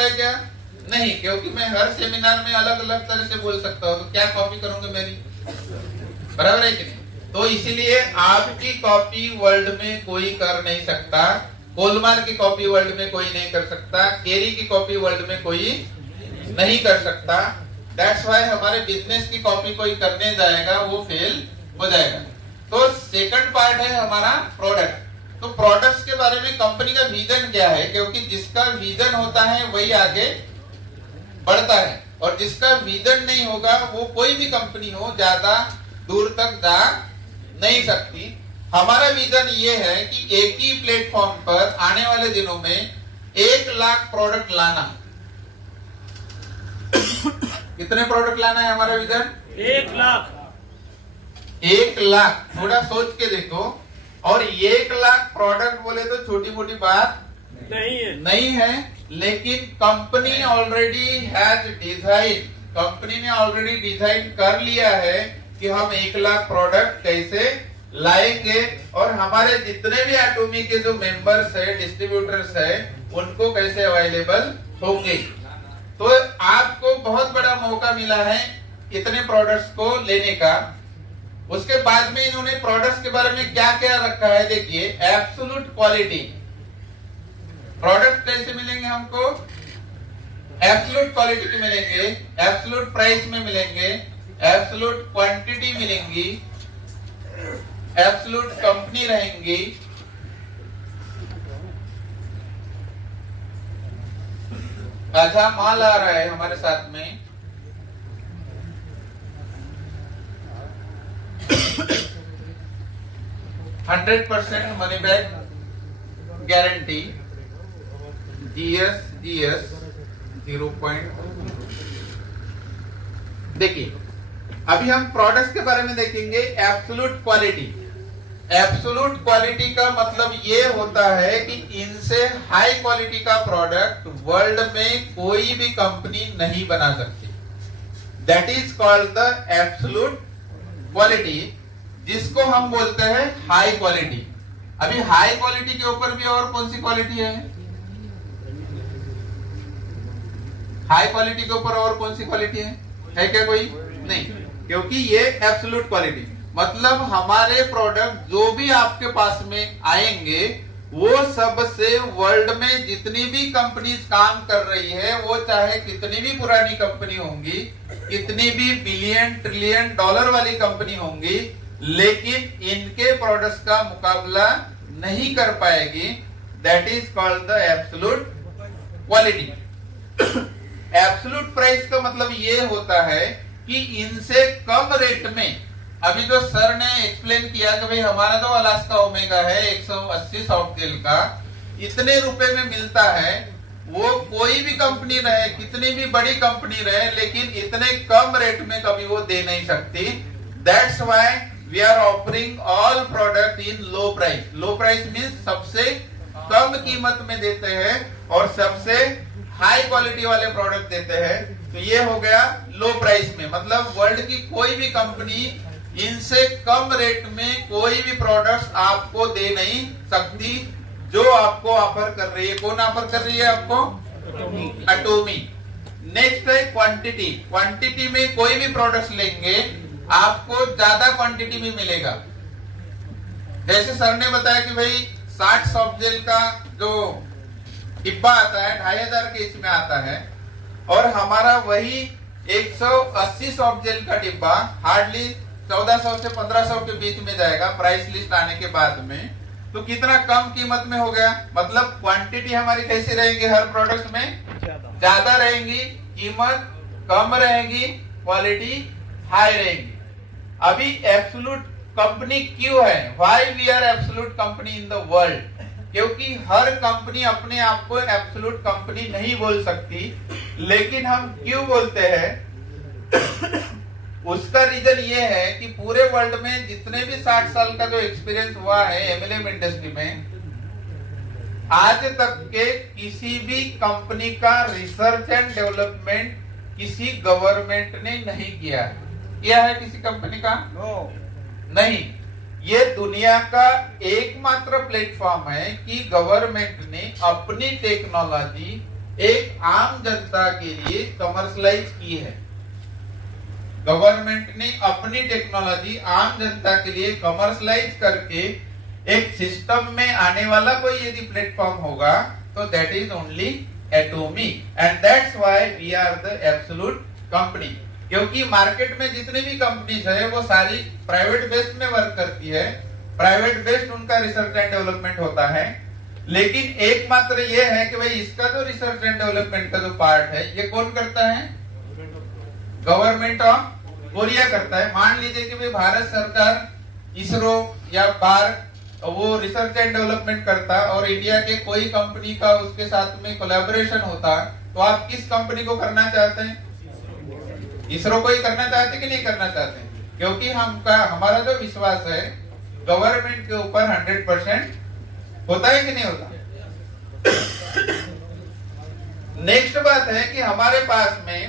है क्या? नहीं, क्योंकि मैं हर सेमिनार में अलग अलग तरह से बोल सकता हूँ, तो क्या कॉपी करूंगा मेरी? बराबर है कि नहीं? तो इसीलिए आपकी कॉपी वर्ल्ड में कोई कर नहीं सकता, कोलमार की कॉपी वर्ल्ड में कोई नहीं कर सकता, केरी की कॉपी वर्ल्ड में कोई नहीं कर सकता। दैट्स वाई हमारे बिजनेस की कॉपी कोई करने जाएगा वो फेल हो जाएगा। तो सेकंड पार्ट है हमारा प्रोडक्ट। तो प्रोडक्ट्स के बारे में कंपनी का विजन क्या है, क्योंकि जिसका विजन होता है वही आगे बढ़ता है, और जिसका विजन नहीं होगा वो कोई भी कंपनी हो ज्यादा दूर तक जा नहीं सकती। हमारा विजन ये है कि एक ही प्लेटफॉर्म पर आने वाले दिनों में 1 लाख प्रोडक्ट लाना। कितने प्रोडक्ट लाना है हमारा विजन? 1 लाख। 1 लाख, थोड़ा सोच के देखो। और 1 लाख प्रोडक्ट बोले तो छोटी मोटी बात नहीं है, लेकिन company already has design, company ने ऑलरेडी डिजाइन कर लिया है कि हम 1 लाख प्रोडक्ट कैसे लाएंगे, और हमारे जितने भी एटॉमी के जो मेंबर्स है, डिस्ट्रीब्यूटर्स है, उनको कैसे अवेलेबल होंगे। तो आपको बहुत बड़ा मौका मिला है इतने प्रोडक्ट्स को लेने का। उसके बाद में इन्होंने प्रोडक्ट्स के बारे में क्या क्या रखा है, देखिए। एब्सोल्यूट क्वालिटी, प्रोडक्ट कैसे मिलेंगे हमको? एब्सोल्यूट क्वालिटी के मिलेंगे, एब्सोल्यूट प्राइस में मिलेंगे, एब्सोल्यूट क्वांटिटी मिलेंगी, एब्सोल्यूट कंपनी रहेंगी, अच्छा माल आ रहा है हमारे साथ में, 100% मनी बैक गारंटी, जीएस 0. देखिए, अभी हम प्रोडक्ट्स के बारे में देखेंगे। एब्सोल्यूट क्वालिटी, एब्सोल्यूट क्वालिटी का मतलब ये होता है कि इनसे हाई क्वालिटी का प्रोडक्ट वर्ल्ड में कोई भी कंपनी नहीं बना सकती। That is called the absolute quality, जिसको हम बोलते हैं हाई क्वालिटी। अभी हाई क्वालिटी के ऊपर भी और कौन सी क्वालिटी है? हाई क्वालिटी के ऊपर और कौन सी क्वालिटी है क्या कोई? नहीं, क्योंकि ये एब्सोल्यूट क्वालिटी मतलब हमारे प्रोडक्ट जो भी आपके पास में आएंगे वो सबसे वर्ल्ड में जितनी भी कंपनीज काम कर रही है, वो चाहे कितनी भी पुरानी कंपनी होंगी, कितनी भी बिलियन ट्रिलियन डॉलर वाली कंपनी होंगी, लेकिन इनके प्रोडक्ट्स का मुकाबला नहीं कर पाएगी। That is called the absolute quality. Absolute price का मतलब ये होता है कि इनसे कम रेट में, अभी जो सर ने एक्सप्लेन किया कि भाई हमारा जो अलास्का ओमेगा है 180 सॉफ्ट जेल का इतने रुपए में मिलता है, वो कोई भी कंपनी रहे, कितनी भी बड़ी कंपनी रहे, लेकिन इतने कम रेट में कभी वो दे नहीं सकती। That's why we are offering all product in low price. Low price means सबसे कम कीमत में देते हैं और सबसे हाई क्वालिटी वाले प्रोडक्ट देते हैं। तो ये हो गया लो प्राइस में, मतलब वर्ल्ड की कोई भी कंपनी इनसे कम रेट में कोई भी प्रोडक्ट्स आपको दे नहीं सकती जो आपको ऑफर कर रही है। कौन ऑफर कर रही है आपको? एटॉमी। नेक्स्ट है क्वांटिटी। क्वांटिटी में कोई भी प्रोडक्ट्स लेंगे आपको ज्यादा क्वांटिटी में मिलेगा। जैसे सर ने बताया कि भाई 60 सॉफ्ट जेल का जो डिब्बा आता है 2500 के इसमें आता है, और हमारा वही 180 सॉफ्ट जेल का डिब्बा हार्डली 1400 से 1500 के बीच में जाएगा प्राइस लिस्ट आने के बाद में। तो कितना कम कीमत में हो गया, मतलब क्वांटिटी हमारी कैसी रहेंगी? हर प्रोडक्ट में ज्यादा रहेंगी, कीमत कम रहेगी, क्वालिटी हाई रहेगी। अभी एब्सोल्यूट कंपनी क्यों है? Why we are absolute company in the world? क्योंकि हर कंपनी अपने आप को एब्सोल्यूट कंपनी नहीं बोल सकती, लेकिन हम क्यों बोलते हैं? उसका रीजन ये है कि पूरे वर्ल्ड में जितने भी 60 साल का जो एक्सपीरियंस हुआ है एमएलएम इंडस्ट्री में, आज तक के किसी भी कंपनी का रिसर्च एंड डेवलपमेंट किसी गवर्नमेंट ने नहीं किया है। किया है किसी कंपनी का? नहीं। ये दुनिया का एकमात्र प्लेटफॉर्म है कि गवर्नमेंट ने अपनी टेक्नोलॉजी एक आम जनता के लिए कमर्शलाइज की है। गवर्नमेंट ने अपनी टेक्नोलॉजी आम जनता के लिए कमर्शलाइज करके एक सिस्टम में आने वाला कोई यदि प्लेटफॉर्म होगा तो that is only atomic, and that's why we are the absolute company. क्योंकि मार्केट में जितनी भी कंपनीज है वो सारी प्राइवेट बेस्ड में वर्क करती है, प्राइवेट बेस्ड उनका रिसर्च एंड डेवलपमेंट होता है, लेकिन एकमात्र ये है कि भाई इसका जो रिसर्च एंड डेवलपमेंट का जो पार्ट है ये कौन करता है? गवर्नमेंट ऑफ कोरिया करता है। मान लीजिए कि भाई भारत सरकार इसरो या बार वो रिसर्च एंड डेवलपमेंट करता और इंडिया के कोई कंपनी का उसके साथ में कोलैबोरेशन होता, तो आप किस कंपनी को करना चाहते हैं? इसरो को ही करना चाहते कि नहीं करना चाहते? क्योंकि हमारा जो विश्वास है गवर्नमेंट के ऊपर 100% होता है कि नहीं होता? नेक्स्ट बात है कि हमारे पास में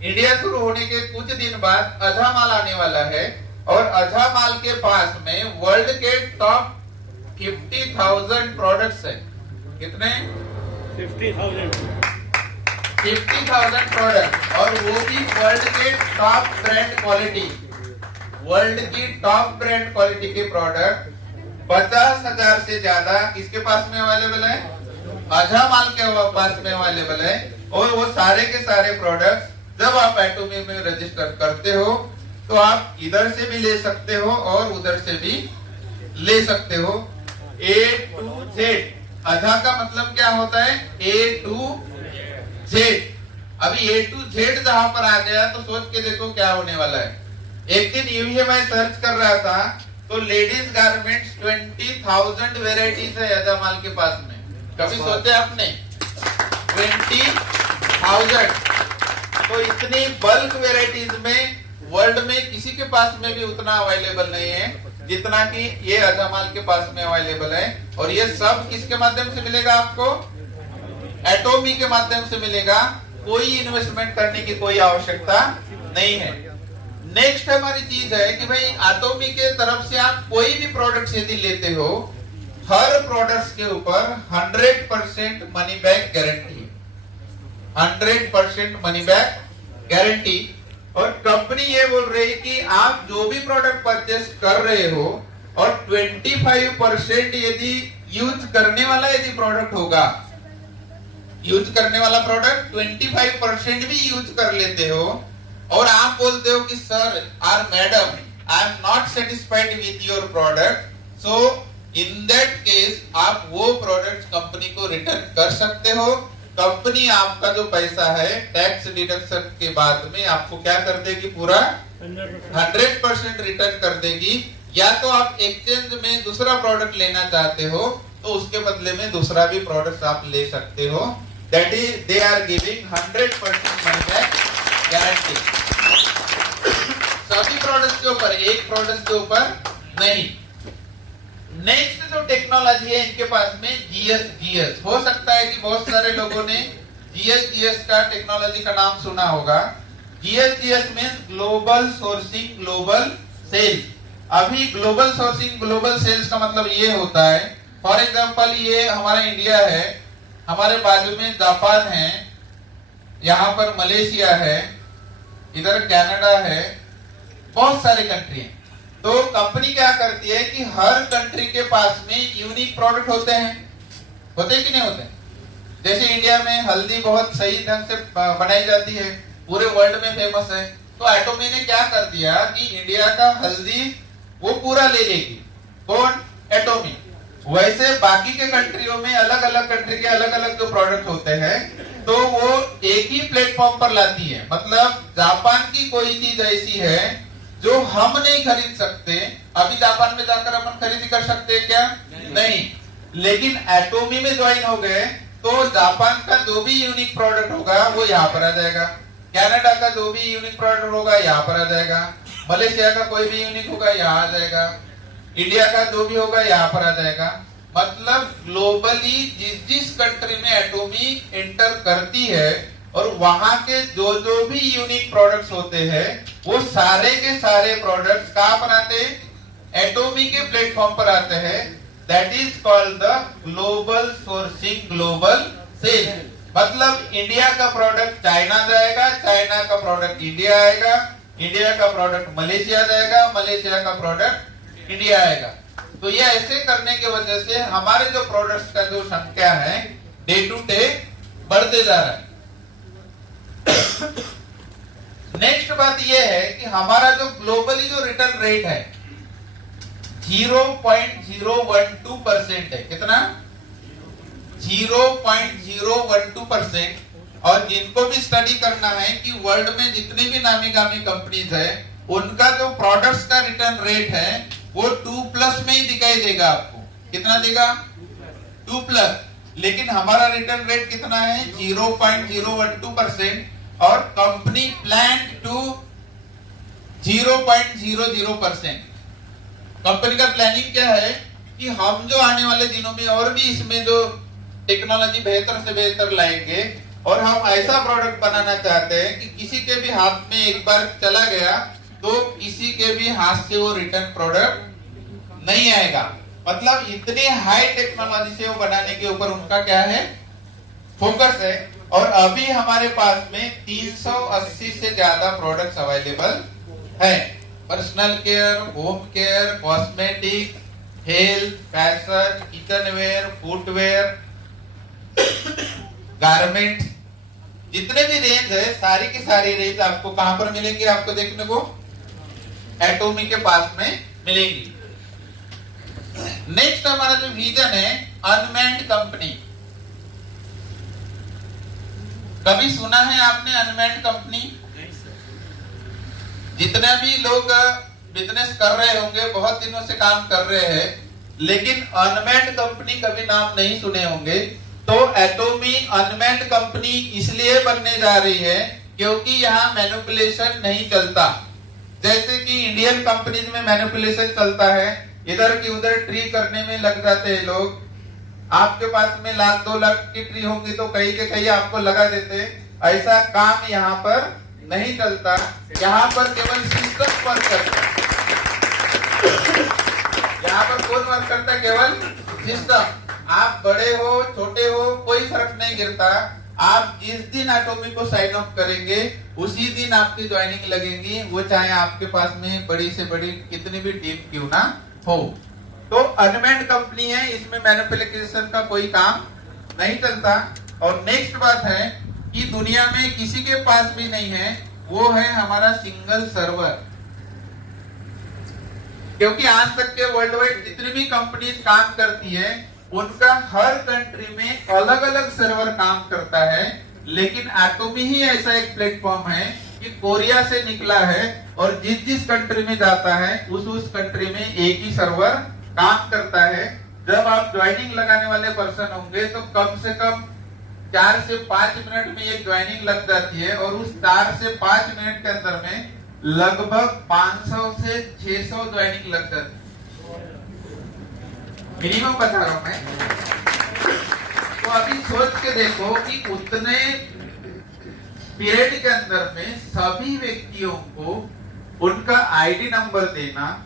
इंडिया शुरू होने के कुछ दिन बाद अझामाल आने वाला है, और अझामाल के पास में वर्ल्ड के टॉप 50,000 प्रोडक्ट्स है। कितने? 50,000 प्रोडक्ट, और वो भी वर्ल्ड के टॉप ब्रांड क्वालिटी, वर्ल्ड की टॉप ब्रांड क्वालिटी के प्रोडक्ट 50,000 से ज्यादा किसके पास में अवेलेबल है? अझामाल के पास में अवेलेबल है। और वो सारे के सारे प्रोडक्ट्स जब आप एटॉमी में रजिस्टर करते हो तो आप इधर से भी ले सकते हो और उधर से भी ले सकते हो। A to Z, अझा का मतलब क्या होता है? A to Z। अभी A to Z जहां पर आ गया तो सोच के देखो क्या होने वाला है। एक दिन यूं ही मैं सर्च कर रहा था तो लेडीज गारमेंट्स 20,000 वेराइटीज है अझामाल के पास में। कभी सोचे आपने? 20,000। तो इतनी बल्क वेराइटीज में वर्ल्ड में किसी के पास में भी उतना अवेलेबल नहीं है जितना कि ये अझामाल के पास में अवेलेबल है। और ये सब किसके माध्यम से मिलेगा आपको? एटॉमी के माध्यम से मिलेगा। कोई इन्वेस्टमेंट करने की कोई आवश्यकता नहीं है। नेक्स्ट हमारी चीज है कि भाई एटॉमी के तरफ से आप कोई भी प्रोडक्ट यदि लेते हो, हर प्रोडक्ट्स के ऊपर 100% money back guarantee, 100% money back guarantee. और कंपनी ये बोल रही है कि आप जो भी प्रोडक्ट परचेस कर रहे हो और 25% यदि यूज करने वाला यदि प्रोडक्ट होगा, यूज करने वाला प्रोडक्ट 25% भी यूज कर लेते हो और आप बोलते हो कि सर और madam I am not satisfied with your product, so in that case आप वो प्रोडक्ट कंपनी को रिटर्न कर सकते हो। कंपनी आपका जो पैसा है टैक्स डिडक्शन के बाद में आपको क्या कर देगी? पूरा 100% रिटर्न कर देगी। या तो आप एक्सचेंज में दूसरा प्रोडक्ट लेना चाहते हो तो उसके बदले में दूसरा भी प्रोडक्ट आप ले सकते हो। That is they are giving 100% money back guarantee. सभी प्रोडक्ट के ऊपर, एक प्रोडक्ट के ऊपर नहीं। नेक्स्ट जो टेक्नोलॉजी है इनके पास में GS हो सकता है कि बहुत सारे लोगों ने GS का टेक्नोलॉजी का नाम सुना होगा। GS means global sourcing global sales. अभी ग्लोबल सोर्सिंग ग्लोबल सेल्स का मतलब ये होता है, फॉर एग्जांपल ये हमारा इंडिया है, हमारे बाजू में जापान है, यहाँ पर मलेशिया है, इधर कनाडा है, बहुत सारे कंट्री हैं। तो कंपनी क्या करती है कि हर कंट्री के पास में यूनिक प्रोडक्ट होते हैं, होते कि नहीं होते? जैसे इंडिया में हल्दी बहुत सही ढंग से बनाई जाती है, पूरे वर्ल्ड में फेमस है। तो एटॉमी ने क्या कर दिया कि इंडिया का हल्दी वो पूरा ले लेगी। कौन? एटॉमी। वैसे बाकी के कंट्रियों में अलग अलग कंट्री के अलग अलग जो प्रोडक्ट होते हैं तो वो एक ही प्लेटफॉर्म पर लाती है। मतलब जापान की कोई चीज ऐसी है जो हम नहीं खरीद सकते, अभी जापान में जाकर अपन खरीदी कर सकते हैं क्या? नहीं। लेकिन एटॉमी में ज्वाइन हो गए तो जापान का जो भी यूनिक प्रोडक्ट होगा वो यहाँ पर आ जाएगा, कनाडा का जो भी यूनिक प्रोडक्ट होगा यहाँ पर आ जाएगा, मलेशिया का कोई भी यूनिक होगा यहाँ आ जाएगा, इंडिया का जो भी होगा यहाँ पर आ जाएगा। मतलब ग्लोबली जिस जिस कंट्री में एटॉमी एंटर करती है और वहां के जो जो भी यूनिक प्रोडक्ट्स होते हैं वो सारे के सारे प्रोडक्ट्स कहाँ पर आते हैं? एटॉमी के प्लेटफॉर्म पर आते हैं। That is called the global sourcing global sale. मतलब इंडिया का प्रोडक्ट चाइना जाएगा, चाइना का प्रोडक्ट इंडिया आएगा, इंडिया का प्रोडक्ट मलेशिया जाएगा, मलेशिया का प्रोडक्ट इंडिया आएगा। तो ये ऐसे करने की वजह से हमारे जो प्रोडक्ट्स का जो संख्या है डे टू डे बढ़ते जा रहा है। नेक्स्ट बात यह है कि हमारा जो ग्लोबली जो रिटर्न रेट है 0.012% है। कितना? 0.012%। और जिनको भी स्टडी करना है कि वर्ल्ड में जितने भी नामी गामी कंपनीज है उनका जो प्रोडक्ट्स का रिटर्न रेट है वो 2+ में ही दिखाई देगा आपको। कितना देगा? 2+। लेकिन हमारा रिटर्न रेट कितना है? 0.012%। और कंपनी प्लान टू 0.00%। कंपनी का प्लानिंग क्या है कि हम जो आने वाले दिनों में और भी इसमें जो टेक्नोलॉजी बेहतर से बेहतर लाएंगे और हम ऐसा प्रोडक्ट बनाना चाहते हैं कि किसी के भी हाथ में एक बार चला गया तो किसी के भी हाथ से वो रिटर्न प्रोडक्ट नहीं आएगा। मतलब इतनी हाई टेक्नोलॉजी से वो बनाने के ऊपर उनका क्या है? फोकस है। और अभी हमारे पास में 380 से ज्यादा प्रोडक्ट्स अवेलेबल है। Personal care, home care, cosmetic, health, fashion, kitchenware, footwear, garments, जितने भी रेंज है सारी की सारी रेंज आपको कहां पर मिलेंगी? आपको देखने को एटोमी के पास में मिलेंगी। नेक्स्ट हमारा जो विजन है अनमैन्ड कंपनी। कभी सुना है आपने अनमैन्ड कंपनी? जितने भी लोग बिजनेस कर रहे होंगे, बहुत दिनों से काम कर रहे हैं, लेकिन अनमैन्ड कंपनी कभी नाम नहीं सुने होंगे। तो एटोमी अनमैन्ड कंपनी इसलिए बनने जा रही है क्योंकि यहाँ मैनिपुलेशन नहीं चलता। जैसे कि इंडियन कंपनीज में मैनिपुलेशन चलता है, इधर की उधर ट्री करने में लग जाते हैं लोग। आपके पास में 1,00,000-2 लाख की ट्री होगी तो कहीं के कहीं आपको लगा देते। ऐसा काम यहाँ पर नहीं चलता। यहाँ पर केवल सिस्टम वर्क करता है। यहाँ पर कौन वर्क करता है? केवल सिस्टम। आप बड़े हो छोटे हो कोई फर्क नहीं गिरता। आप जिस दिन एटोमी को साइन ऑफ करेंगे उसी दिन आपकी ज्वाइनिंग लगेगी, वो चाहे आपके पास में बड़ी से बड़ी कितनी भी टीम क्यों ना हो। तो अनमैन्ड कंपनी है, इसमें मैनिपुलेशन का कोई काम नहीं चलता। और नेक्स्ट बात है कि दुनिया में किसी के पास भी नहीं है, वो है हमारा सिंगल सर्वर। क्योंकि आज तक के वर्ल्ड वाइड जितनी भी कंपनी काम करती है उनका हर कंट्री में अलग अलग सर्वर काम करता है। लेकिन एटोमी ही ऐसा एक प्लेटफॉर्म है कि कोरिया से निकला है और जिस जिस कंट्री में जाता है उस कंट्री में एक ही सर्वर काम करता है। जब आप ज्वाइनिंग लगाने वाले पर्सन होंगे तो कम से कम 4 से 5 मिनट में एक ज्वाइनिंग लग जाती है और उस 4 से 5 मिनट के अंदर में लगभग 500 से 600 ज्वाइनिंग लग जाती है। मिनिमम बता रहा हूं मैं। तो अभी सोच के देखो कि उतने पीरियड के अंदर में सभी व्यक्तियों को उनका आईडी नंबर देना,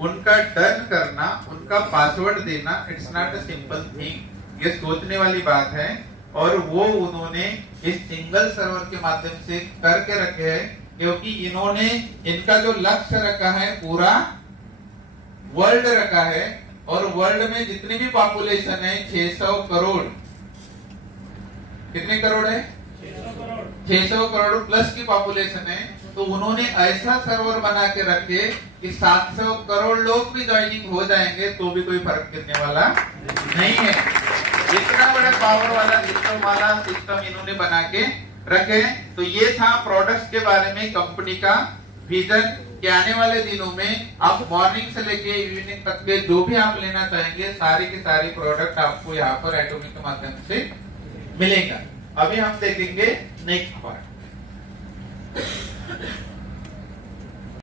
उनका डन करना, उनका पासवर्ड देना, it's not a simple thing. ये सोचने वाली बात है। और वो उन्होंने इस सिंगल सर्वर के माध्यम से करके रखे हैं क्योंकि इन्होंने इनका जो लक्ष्य रखा है पूरा वर्ल्ड रखा है। और वर्ल्ड में जितनी भी पॉपुलेशन है 600 करोड़। कितने करोड़ है? 600 करोड़ प्लस की पॉपुलेशन है। तो उन्होंने ऐसा सर्वर बना के रखे कि 700 करोड़ लोग भी ज्वाइनिंग हो जाएंगे तो भी कोई फर्क गिरने वाला नहीं है। इतना बड़ा पावर वाला सिस्टम इन्होंने बना के रखे। तो ये था प्रोडक्ट्स के बारे में कंपनी का विजन कि आने वाले दिनों में आप मॉर्निंग से लेके इवनिंग तक के जो भी आप लेना चाहेंगे सारी की सारी प्रोडक्ट आपको यहाँ पर एटोमी के माध्यम से मिलेगा। अभी हम देखेंगे नेक्स्ट पार्ट।